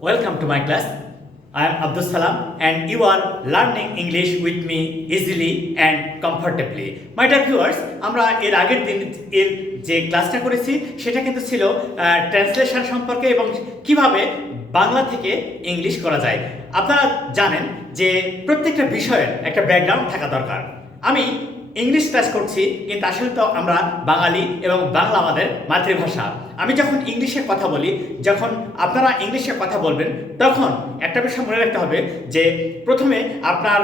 Welcome to my class. I am Abdus Salam and you are learning English with me easily and comfortably. My dear viewers, আমরা এর আগের দিন এর যে ক্লাসটা করেছি সেটা কিন্তু ছিল ট্রান্সলেশন সম্পর্কে এবং কিভাবে বাংলা থেকে ইংলিশ করা যায়। আপনারা জানেন যে প্রত্যেকটা বিষয়ের একটা ব্যাকগ্রাউন্ড থাকা দরকার। আমি ইংলিশ ক্লাস করছি কিন্তু আসলে তো আমরা বাঙালি এবং বাংলা আমাদের মাতৃভাষা। আমি যখন ইংলিশে কথা বলি, যখন আপনারা ইংলিশে কথা বলবেন, তখন একটা বিষয় মনে রাখতে হবে যে প্রথমে আপনার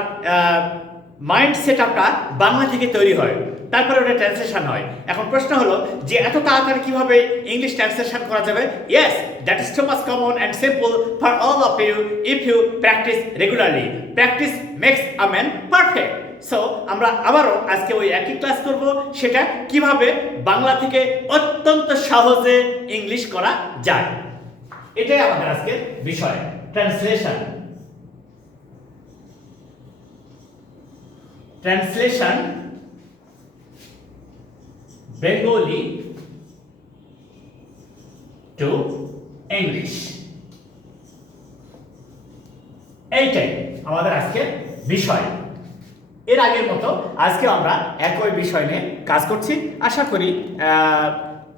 মাইন্ড সেট আপটা বাংলা থেকে তৈরি হয়, তারপরে ওটা ট্রান্সলেশন হয়। এখন প্রশ্ন হলো যে এত তাড়াতাড়ি কিভাবে ইংলিশ ট্রান্সলেশন করা যাবে? Yes, that is too much common and simple for all of you if you practise regularly. Practice makes a man perfect. So আমরা আবারও আজকে ওই একই ক্লাস করব, সেটা কিভাবে বাংলা থেকে অত্যন্ত সহজে ইংলিশ করা যায়। এটাই আমাদের আজকের বিষয়, translation. Translation Bengali to English, এইটাই আমাদের আজকের বিষয়। এর আগের মতো আজকে আমরা একই বিষয় নিয়ে কাজ করছি। আশা করি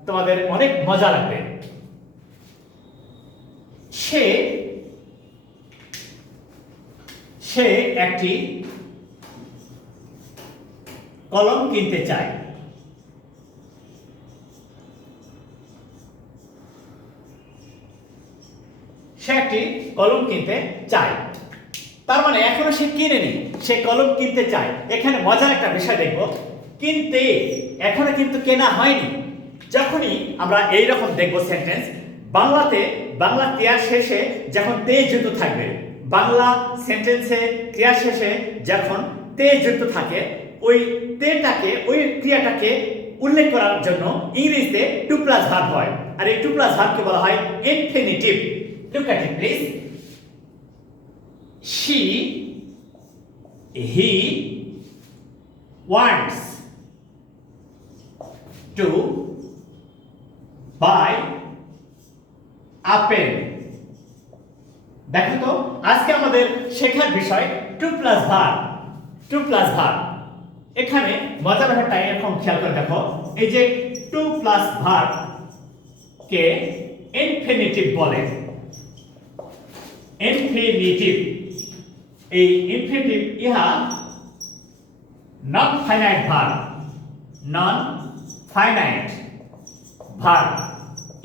তোমাদের অনেক মজা লাগবে। সে একটি কলম কিনতে চায়। সে একটি কলম কিনতে চায়, তার মানে এখনো সে কিনেনি, সে কলম কিনতে চায়। এখানে মজার একটা বিষয় দেখব, কিনতে, এখনো কিন্তু কেনা হয়নি। যখনই আমরা এইরকম দেখব সেন্টেন্স, বাংলাতে বাংলা ক্রিয়ার শেষে যখন তে যুক্ত থাকবে, বাংলা সেন্টেন্সে ক্রিয়ার শেষে যখন তে যুক্ত থাকে, ওই তেটাকে, ওই ক্রিয়াটাকে উল্লেখ করার জন্য ইংরেজিতে টু প্লাস ভার্ব হয়, আর এই টু প্লাস ভার্বকে বলা হয় infinitive. Look at it please. She, he wants to buy a pen. দেখো তো আজকে আমাদের শেখার বিষয় to plus verb. To plus verb, এখানে মজার ব্যাপারটা এরকম খেয়াল করে দেখো, এই যে টু প্লাস ভার্ব কে ইনফিনিটিভ বলে। ইনফিনিটিভ, এই ইনফিনিটিভ ইহা non finite verb, non finite verb,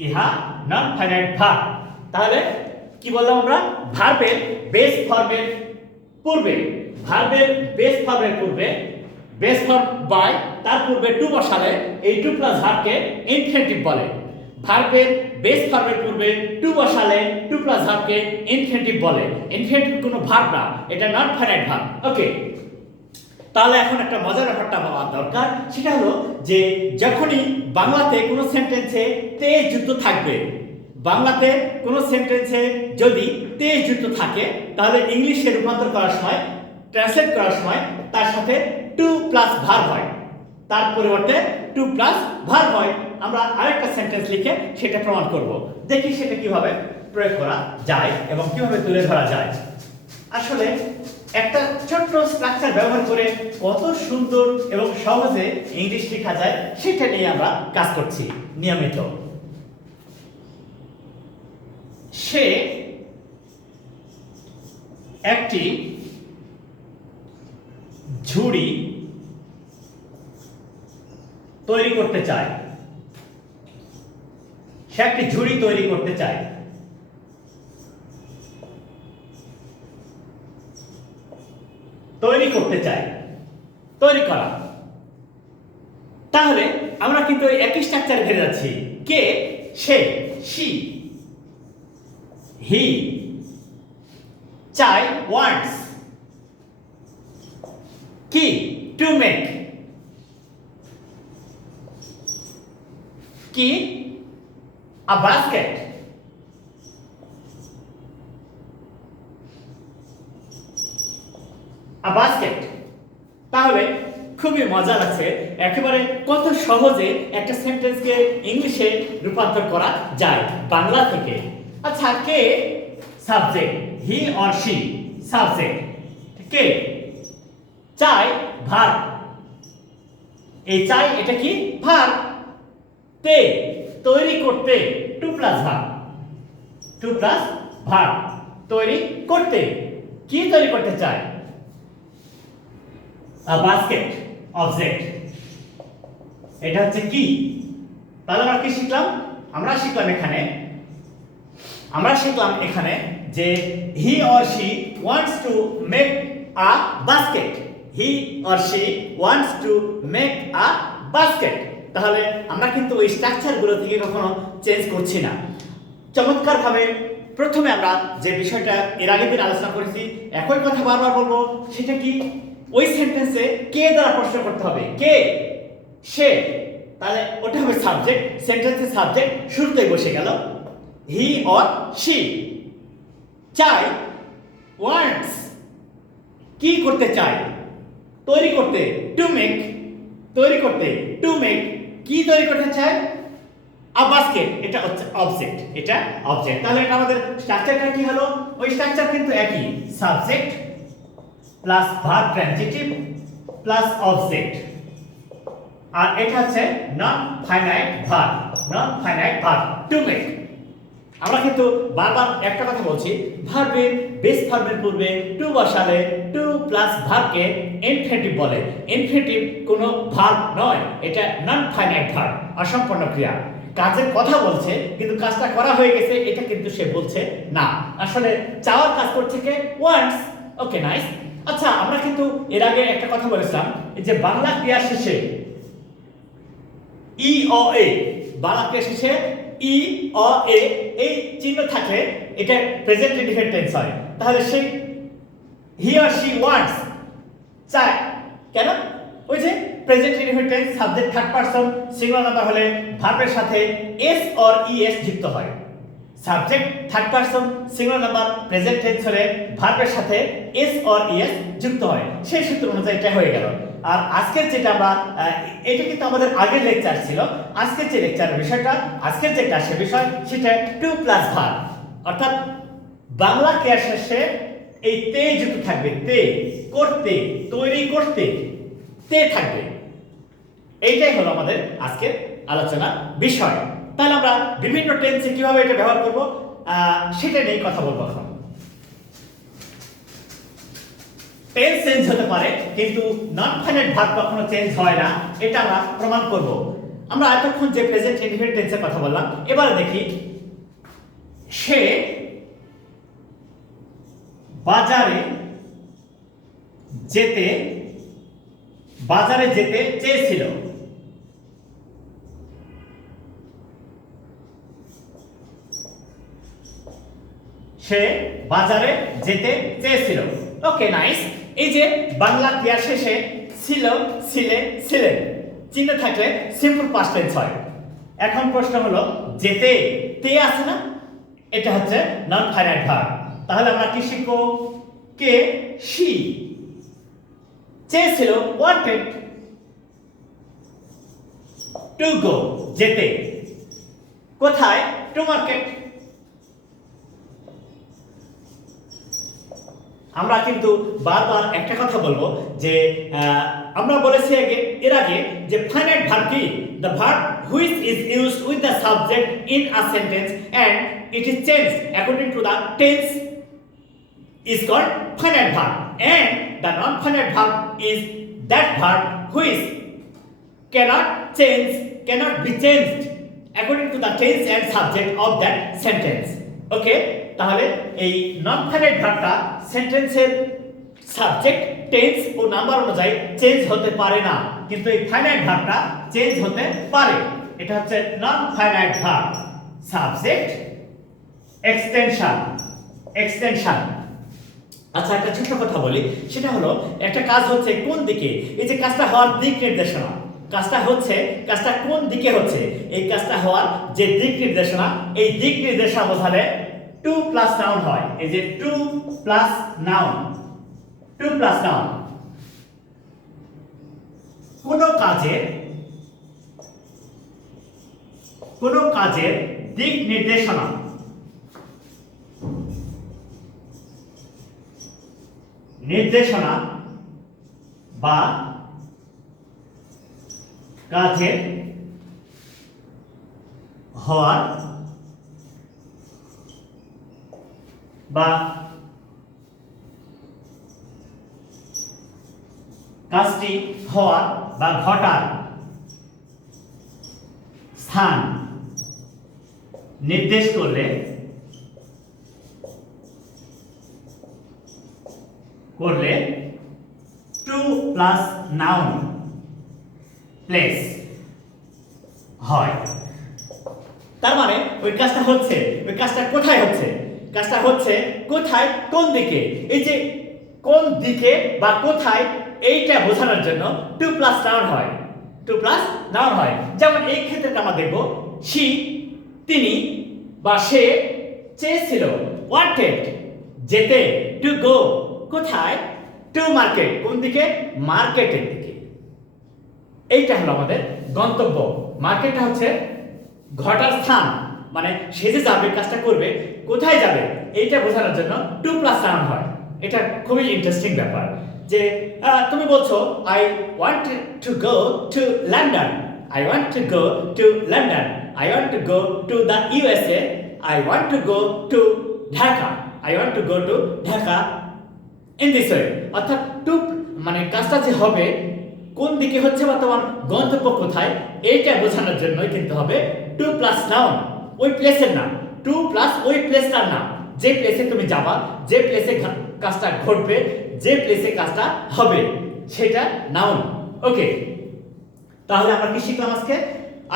ইহা নন ফাইনাইট ভার্ব। তাহলে কি বললাম আমরা? ভার্বের বেস ফর্মের পূর্বে, ভার্বের বেস ফর্মের পূর্বে, বেস ফর্ম বাই তার পূর্বে টু বসালে এই টু প্লাস ভার্বকে ইনফিনিটিভ বলে। ভার্বের বেস ফর্মের পূর্বে টু বসালে টু প্লাস ভার্বকে ইনফিনিটিভ বলে। ইনফিনিটিভ কোনো ভার্ব না, এটা নন ফাইনাইট ভার্ব। ওকে, তাহলে এখন একটা মজার ব্যাপারটা বলার দরকার, সেটা হলো যে যখনই বাংলাতে কোনো সেন্টেন্সে তে যুক্ত থাকবে, বাংলাতে কোনো সেন্টেন্সে যদি তে যুক্ত থাকে, তাহলে ইংলিশে রূপান্তর করার সময়, ট্রান্সলেট করার সময় তার সাথে টু প্লাস ভার্ব হয়, তার পরিবর্তে টু প্লাস ভার্ব হয়। আমরা আরেকটা সেন্টেন্স লিখে সেটা প্রমাণ করব। দেখি সেটা কিভাবে প্রয়োগ করা যায় এবং কিভাবে তুলে ধরা যায়। আসলে একটা ছোট্ট স্ট্রাকচার ব্যবহার করে কত সুন্দর এবং সহজে ইংলিশ শেখা যায় সেটা নিয়ে আমরা কাজ করছি নিয়মিত। সে একটি ঝুড়ি তৈরি করতে চায়। সে একটি ঝুড়ি তৈরি করতে চায়। তৈরি করতে চায়, তৈরি করা। তাহলে আমরা কিন্তু একই স্ট্রাকচারে ফিরে যাচ্ছি। কে? সে, শি, হি, চাই, ওয়ান্টস, কি? টু মেক, কি? a basket, a basket। তাহলে খুবই মজা লাগছে, একেবারে কত সহজে একটা সেন্টেন্সকে ইংলিশে রূপান্তর করা যায় বাংলা থেকে। আচ্ছা, কে subject, he or she subject, কে, চাই ভার্ব, এই চাই এটা কি ভার্ব, তে তৈরি করতে, to plus verb, to plus verb, তৈরি করতে, কি তৈরি করতে চায়, বাস্কেট, অবজেক্ট, এটা হচ্ছে কি। তাহলে আমরা কি শিখলাম, আমরা শিখলাম এখানে যে হি or she wants to make a basket, he or she wants to make a basket. তাহলে আমরা কিন্তু ওই স্ট্রাকচারগুলো থেকে কখনো চেঞ্জ করছি না। চমৎকারভাবে প্রথমে আমরা যে বিষয়টা এর আগের দিন আলোচনা করেছি, একই কথা বারবার বলবো, সেটা কি, ওই সেন্টেন্সে কে দ্বারা প্রশ্ন করতে হবে, কে, সে, তাহলে ওটা হবে সাবজেক্ট, সেন্টেন্সের সাবজেক্ট শুরুতেই বসে গেল, হি অর শি। চাই, ওয়ান্টস, কি করতে চায়, তৈরি করতে, টু মেক, তৈরি করতে, টু মেক, কি তৈরি করতে চায়, আ বাস্কেট, এটা হচ্ছে অবজেক্ট, এটা অবজেক্ট। তাহলে এটা আমাদের স্ট্রাকচারটা কি হলো, ওই স্ট্রাকচার কিন্তু একই, subject plus verb transitive plus object, আর এটা হচ্ছে non finite verb, non finite verb, to make. আমরা কিন্তু বারবার একটা কথা বলছি, ভার্বের বেস ভার্বের পূর্বে টু বসালে টু প্লাস ভার্বকে ইনফিনিটিভ বলে। ইনফিনিটিভ কোনো ভার্ব নয়, এটা নন ফাইনাইট ভার্ব, অসম্পূর্ণ ক্রিয়া। কাজের কথা বলছে কিন্তু কাজটা করা হয়ে গেছে, এটা কিন্তু সে বলছে না, আসলে চাওয়ার কাজ করছে কে, ওয়ান্টস। ওকে, নাইস। আচ্ছা, আমরা কিন্তু এর আগে একটা কথা বলেছিলাম যে বাংলা ক্রিয়ার শেষে ই অ এ, বাংলা ক্রিয়ার শেষে ই অ এ এই চিহ্ন থাকলে এটা প্রেজেন্ট ইনডিফিনিট টেন্স হয়। তাহলে সেই হি অর শি ওয়ান্টস, চায়, কেন, ওই যে present indefinite tense, subject third person singular number হলে ভার্বের সাথে এস অর ইএস যুক্ত হয়। Subject third person singular number present tense হলে ভার্বের সাথে এস অর ইএস যুক্ত হয়। সেই সূত্র অনুযায়ী এটা হয়ে গেল। আর আজকের যেটা আমরা, এটা কিন্তু আমাদের আগের লেকচার ছিল, আজকের যে লেকচারের বিষয়টা, আজকের যে ক্লাসের বিষয়, সেটা টু প্লাস ভার্ব, অর্থাৎ বাংলা ক্রিয়ার শেষে এই তে যুক্ত থাকবে, তে, করতে, তৈরি করতে, তে থাকবে। এইটাই হলো আমাদের আজকের আলোচনার বিষয়। তাহলে আমরা বিভিন্ন টেন্সে কিভাবে এটা ব্যবহার করব সেটা নিয়ে কথা বলবো এখন। টেন্স চেঞ্জ হতে পারে কিন্তু নন ফাইনাইট ভার্ব কখনো চেঞ্জ হয় না, এটা আমরা প্রমাণ করব। আমরা এতক্ষণ যে প্রেজেন্ট ইনডিফিনিট টেন্সের কথা বললাম, এবারে দেখি, সে বাজারে যেতে চেয়েছিল। সে বাজারে যেতে চেয়েছিল। ওকে, নাইস। এই যে বাংলা ক্রিয়া শেষে ছিল, ছিলে, ছিলেন চিহ্ন থাকলে সিম্পল পাস্ট টেন্স হয়। এখন প্রশ্ন হলো, যেতে তে আছে না, এটা হচ্ছে নন ফাইনাইট ভার্ব। তাহলে আমরা কি শিখবো, কে, শি, চেয়েছিল, ওয়ান্টেড, টু গো, যেতে, কোথায়, টু মার্কেট। আমরা কিন্তু বারবার একটা কথা বলবো যে আমরা বলেছি এর আগে যে ফাইনাইট ভার্ব কি, the verb which is used with the subject in a sentence and it is changed according to the tense is called finite verb, and the non-finite verb is that verb which cannot be changed according to the tense and subject of that sentence. Okay, তাহলে এই non finite ভার্বটা সেন্টেন্সের subject, tense ও number অনুযায়ী change হতে পারে না, কিন্তু এই finite ভার্বটা change হতে পারে। এটা হচ্ছে non finite verb, subject, extension. আচ্ছা, একটা ছোট কথা বলি, সেটা হলো একটা কাজ হচ্ছে কোন দিকে, এই যে কাজটা হওয়ার দিক নির্দেশনা, কাজটা কোন দিকে হচ্ছে, এই কাজটা হওয়ার যে দিক নির্দেশনা, এই দিক নির্দেশনা বোঝালে টু প্লাস নাউন হয়। এই যে টু প্লাস নাউন, কোন কাজের দিক নির্দেশনা নির্দেশনা বা কাজের হওয়ার বা কাজটি হওয়ার বা ঘটার স্থান নির্দেশ করলে টু প্লাস নাউন প্লেস হয়। তার মানে ওই কাজটা হচ্ছে, ওই কাজটা কোথায় হচ্ছে, কাজটা হচ্ছে কোথায়, কোন দিকে। এই যে কোন দিকে বা কোথায়, এইটা বোঝানোর জন্য টু প্লাস নাউন হয়, টু প্লাস নাউন হয়। যেমন এই ক্ষেত্রে আমরা দেখব শি, তিনি বা সে চেয়েছিল, ওয়ান্টেড যেতে, টু গো কোথায়, টু মার্কেট কোন দিকে, মার্কেটের দিকে। এইটা হলো আমাদের গন্তব্য। মার্কেটটা হচ্ছে ঘটার স্থান, মানে সে যে যাবে, কাজটা করবে, কোথায় যাবে, এইটা বোঝানোর জন্য টু প্লাস নাউন হয়। এটা খুবই ইন্টারেস্টিং ব্যাপার যে তুমি বলছো I want to go to London, I want to go to London, I want to go to the USA, I want to go to Dhaka, I want to go to Dhaka in this way. অর্থাৎ two মানে কাজটা যে হবে কোন দিকে হচ্ছে বা তোমার গন্তব্য কোথায়, এইটা বোঝানোর জন্যই কিন্তু হবে টু প্লাস নাউন, ওই প্লেসের নাম, টু প্লাস ওই প্লেসটার নাম, যে প্লেসে তুমি যাবা, যে প্লেসে কাজটা ঘটবে, যে প্লেসে কাজটা হবে, সেটা নাউন। ওকে, তাহলে আমরা কি শিখলাম আজকে?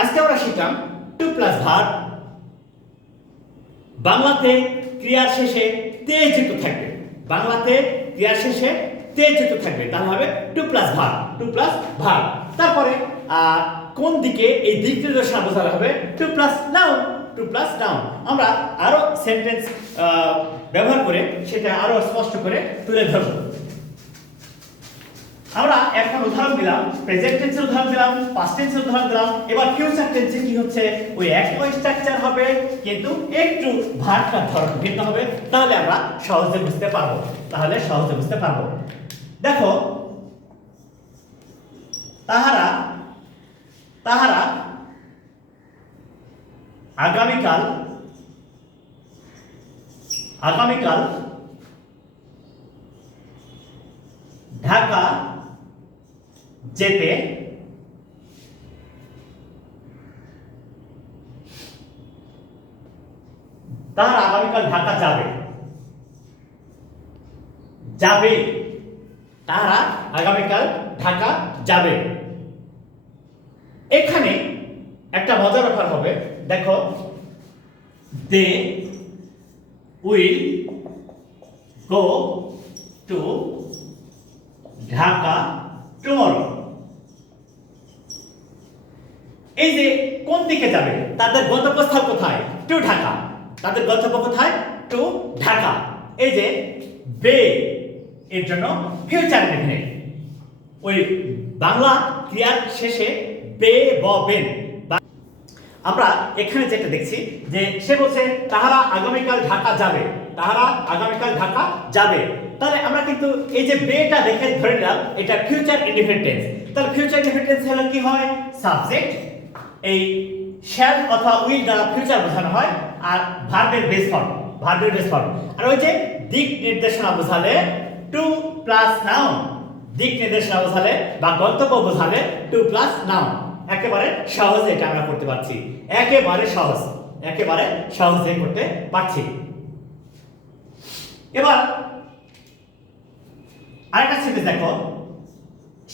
আজকে আমরা শিখলাম টু প্লাস ভার্ব বাংলাতে ক্রিয়ার শেষে তে যুক্ত থাকবে, বাংলাতে ক্রিয়ার শেষে তে যুক্ত থাকবে, তাহলে হবে to plus verb, to plus verb. তারপরে কোন দিকে, এই দিক নির্দেশনা বোঝানো হবে to plus noun, to plus noun. আমরা আরো সেন্টেন্স ব্যবহার করে সেটা আরো স্পষ্ট করে তুলে ধরব। আমরা এখন উদাহরণ দিলাম, প্রেজেন্ট টেন্সের উদাহরণ দিলাম, পাস্ট টেন্সের উদাহরণ দিলাম। এবার ফিউচার টেন্সে কি হচ্ছে, ওই একই স্ট্রাকচার হবে কিন্তু একটু ভার্বটার ধরন ভিন্ন হবে। তাহলে আমরা সহজে বুঝতে পারবো, তাহলে সহজে বুঝতে পারবো। দেখো, তাহারা তাহারা আগামীকাল আগামীকাল ঢাকা যেতে তাহারা আগামীকাল ঢাকা যাবে, যাবে, তাহারা আগামীকাল ঢাকা যাবে। এখানে একটা মজার ব্যাপার হবে, দেখো, they will go to Dhaka tomorrow. এই যে কোন দিকে যাবে, তাদের গন্তব্যস্থল কোথায়, টু ঢাকা, তাদের গন্তব্য কোথায়, টু ঢাকা। এই যে বে, এর জন্য ফিউচার ইনডেফিনিট, ওই বাংলা ক্রিয়ার শেষে বে ববেন। আমরা এখানে যেটা দেখছি যে সে বলছে তাহারা আগামীকাল ঢাকা যাবে, তাহারা আগামীকাল ঢাকা যাবে। তাহলে আমরা কিন্তু এই যে বেটা দেখে ধরে নিলাম এটা ফিউচার ইনডেফিনিট টেন্স। তাহলে ফিউচার ইনডেফিনিট টেন্স হলো কি হয়, সাবজেক্ট এই শ্যাল অথবা উইল দ্বারা ফিউচার বোঝানো হয়, আর ভার্বের বেস ফর্ম, ভার্বের বেস ফর্ম। আর ওই যে দিক নির্দেশনা বোঝালে টু প্লাস নাউন, দিক নির্দেশনা বোঝালে বা গন্তব্য বোঝালে টু প্লাস নাউন। একেবারে সহজে এটা আমরা করতে পারছি, একেবারে সহজ, একেবারে সহজে করতে পারছি। এবার আরেকটা সেন্টেন্স দেখো,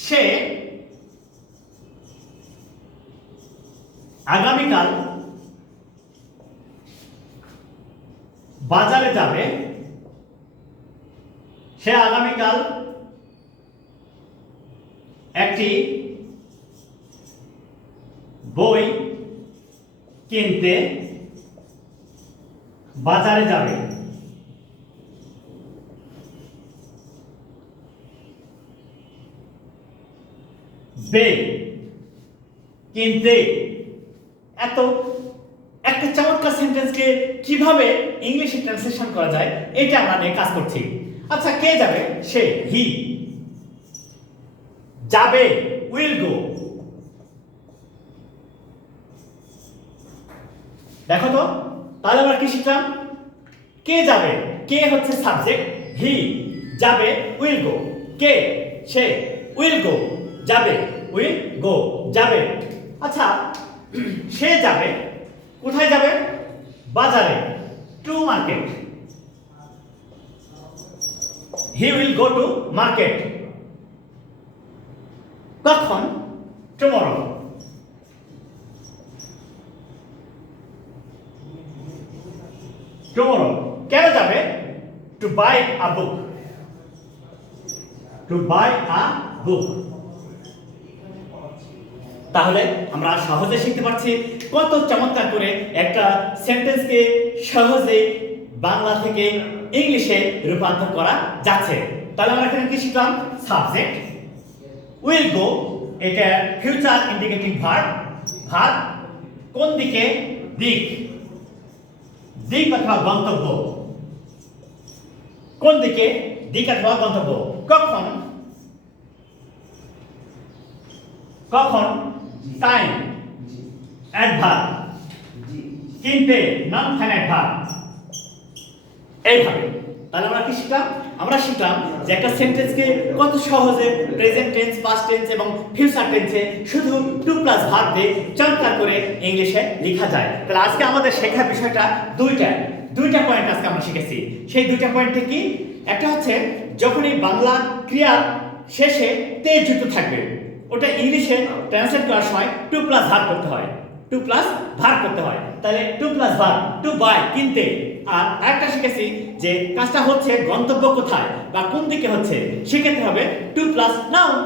সে আগামীকাল বাজারে যাবে, সে আগামীকাল একটি বই কিনতে বাজারে যাবে। বে, কিনতে। এত একটা চমৎকার সেন্টেন্সকে কিভাবে ইংলিশে ট্রান্সলেশন করা যায়, এটা আমরা নিয়ে কাজ করছি। আচ্ছা কে যাবে সে হি যাবে উইল গো দেখো তো তাহলে আমরা কি শিখলাম কে যাবে কে হচ্ছে সাবজেক্ট হি যাবে will go K say will go যাবে উইল গো যাবে আচ্ছা সে যাবে কোথায় যাবে বাজারে to market he will go to market কখন টুমরো টুমরো কেন যাবে to buy a book to buy a book তাহলে আমরা সহজে শিখতে পারছি কত চমৎকার করে একটা সেন্টেন্সকে সহজে বাংলা থেকে ইংলিশে রূপান্তর করা যাচ্ছে তাহলে আমরা এখানে কি শিখলাম সাবজেক্ট উইল গো এটা ফিউচার ইন্ডিকেটিং ভার্ব ভার্ব কোন দিকে দিক দিক অথবা গন্তব্য কোন দিকে দিক অথবা গন্তব্য কখন কখন টাইম অ্যাডভার্ব কিনতে নন ফাইনাইট ভার্ব এইভাবে তাহলে আমরা কি শিখলাম আমরা শিখলাম যে একটা সেন্টেন্সকে কত সহজে প্রেজেন্ট টেন্স পাস্ট টেন্স এবং ফিউচার টেন্সে শুধু টু প্লাস ভার্ব দিয়ে চমৎকার করে ইংলিশে লেখা যায় তাহলে আজকে আমাদের শেখার বিষয়টা দুইটা পয়েন্ট আজকে আমরা শিখেছি সেই দুইটা পয়েন্টে কি একটা হচ্ছে যখনই বাংলা ক্রিয়া শেষে তে যুক্ত থাকবে ওটা ইংলিশে ট্রান্সলেট করার সময় টু প্লাস ভার্ব করতে হয় টু প্লাস ভার্ব করতে হয় তাহলে to plus verb to buy কিনতে আর একটা শিখেছি যে কাজটা হচ্ছে গন্তব্য কোথায় বা কোন দিকে হচ্ছে শিখতে হবে টু প্লাস নাউন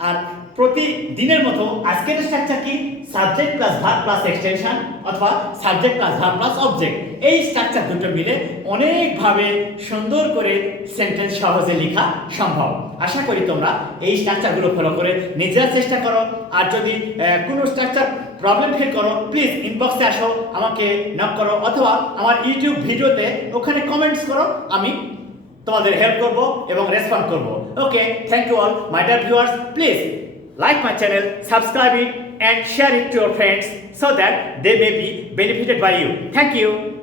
আর প্রতিদিনের মতো আজকের স্ট্রাকচার কি subject plus verb plus extension অথবা subject plus verb plus object এই স্ট্রাকচার দুটো মিলে অনেকভাবে সুন্দর করে সেন্টেন্স সহজে লেখা সম্ভব আশা করি তোমরা এই স্ট্রাকচারগুলো ফলো করে নিজেরা চেষ্টা করো আর যদি কোনো স্ট্রাকচার প্রবলেম ফেল করো প্লিজ ইনবক্সে আসো আমাকে নক করো অথবা আমার ইউটিউব ভিডিওতে ওখানে কমেন্টস করো আমি তোমাদের হেল্প করব এবং রেসপন্ড করব okay thank you all my dear viewers please like my channel, subscribe it and share it to your friends so that they may be benefited by you. Thank you.